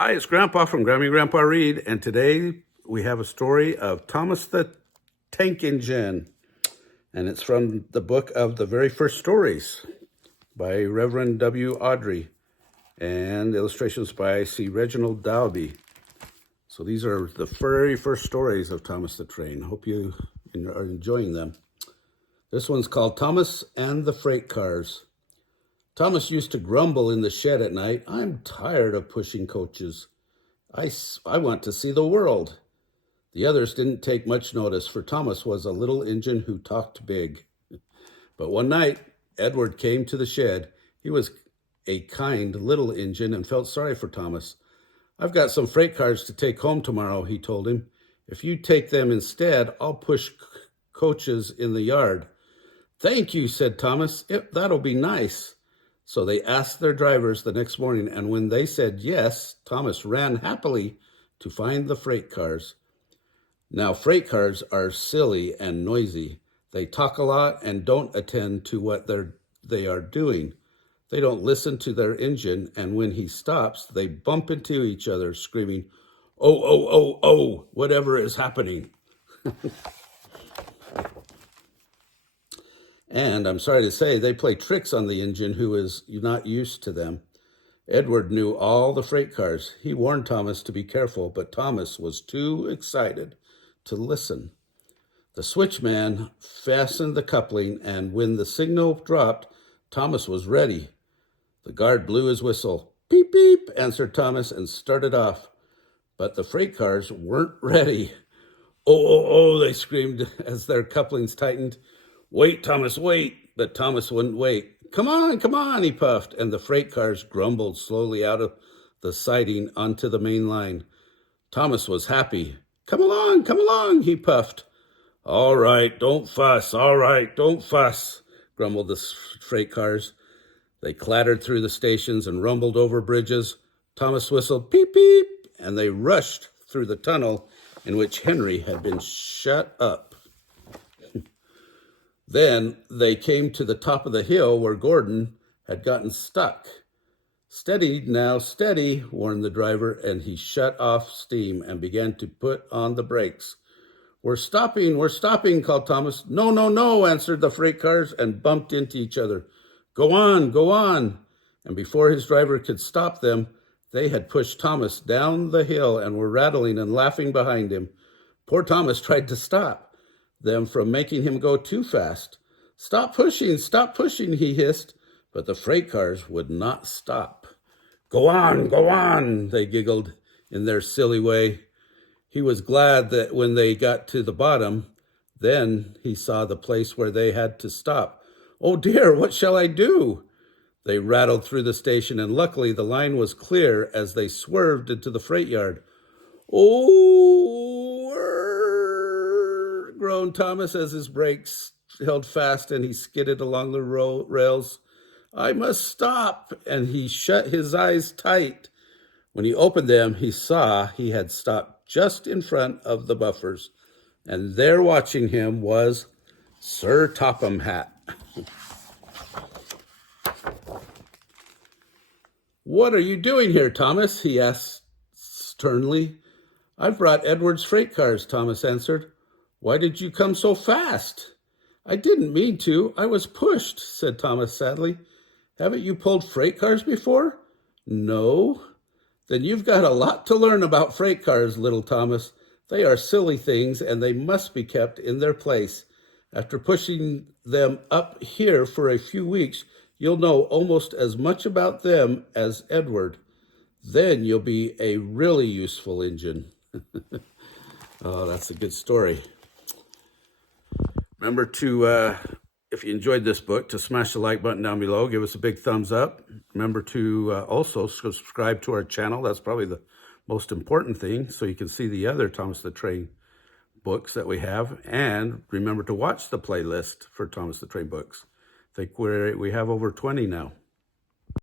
Hi, it's Grandpa from Grammy Grandpa Read, and today we have a story of Thomas the Tank Engine, and it's from the book of the very first stories by Reverend W. Awdry, and illustrations by Reginald Dalby. So these are the very first stories of Thomas the Train. Hope you are enjoying them. This one's called Thomas and the Freight Cars. Thomas used to grumble in the shed at night, "I'm tired of pushing coaches. I want to see the world." The others didn't take much notice, for Thomas was a little engine who talked big. But one night, Edward came to the shed. He was a kind little engine and felt sorry for Thomas. "I've got some freight cars to take home tomorrow," he told him. "If you take them instead, I'll push coaches in the yard." "Thank you," said Thomas. "That'll be nice." So they asked their drivers the next morning, and when they said yes, Thomas ran happily to find the freight cars. Now, freight cars are silly and noisy. They talk a lot and don't attend to what they are doing. They don't listen to their engine, and when he stops, they bump into each other, screaming, "Oh, oh, oh, oh, whatever is happening." And I'm sorry to say, they play tricks on the engine who is not used to them. Edward knew all the freight cars. He warned Thomas to be careful, but Thomas was too excited to listen. The switchman fastened the coupling, and when the signal dropped, Thomas was ready. The guard blew his whistle. "Beep, beep," answered Thomas and started off. But the freight cars weren't ready. "Oh, oh, oh," they screamed as their couplings tightened. "Wait, Thomas, wait." But Thomas wouldn't wait. Come on," he puffed, and the freight cars grumbled slowly out of the siding onto the main line. Thomas was happy. Come along," he puffed. All right, don't fuss, grumbled the freight cars. They clattered through the stations and rumbled over bridges. Thomas whistled, "Peep, peep," and they rushed through the tunnel in which Henry had been shut up. Then they came to the top of the hill where Gordon had gotten stuck. "Steady now, steady," warned the driver, and he shut off steam and began to put on the brakes. We're stopping," called Thomas. No, answered the freight cars and bumped into each other. Go on. And before his driver could stop them, they had pushed Thomas down the hill and were rattling and laughing behind him. Poor Thomas tried to stop them from making him go too fast. Stop pushing, he hissed, but the freight cars would not stop. Go on, they giggled in their silly way. He was glad that when they got to the bottom, then he saw the place where they had to stop. "Oh dear, what shall I do?" They rattled through the station, and luckily the line was clear as they swerved into the freight yard. "Oh," groaned Thomas as his brakes held fast and he skidded along the rails. "I must stop," and he shut his eyes tight. When he opened them, he saw he had stopped just in front of the buffers, and there watching him was Sir Topham Hatt. "What are you doing here, Thomas?" he asked sternly. "I've brought Edward's freight cars," Thomas answered. "Why did you come so fast?" "I didn't mean to. I was pushed," said Thomas sadly. "Haven't you pulled freight cars before?" "No." "Then you've got a lot to learn about freight cars, little Thomas. They are silly things, and they must be kept in their place. After pushing them up here for a few weeks, you'll know almost as much about them as Edward. Then you'll be a really useful engine." Oh, that's a good story. Remember to, if you enjoyed this book, to smash the like button down below. Give us a big thumbs up. Remember to also subscribe to our channel. That's probably the most important thing, so you can see the other Thomas the Train books that we have. And remember to watch the playlist for Thomas the Train books. I think we have over 20 now.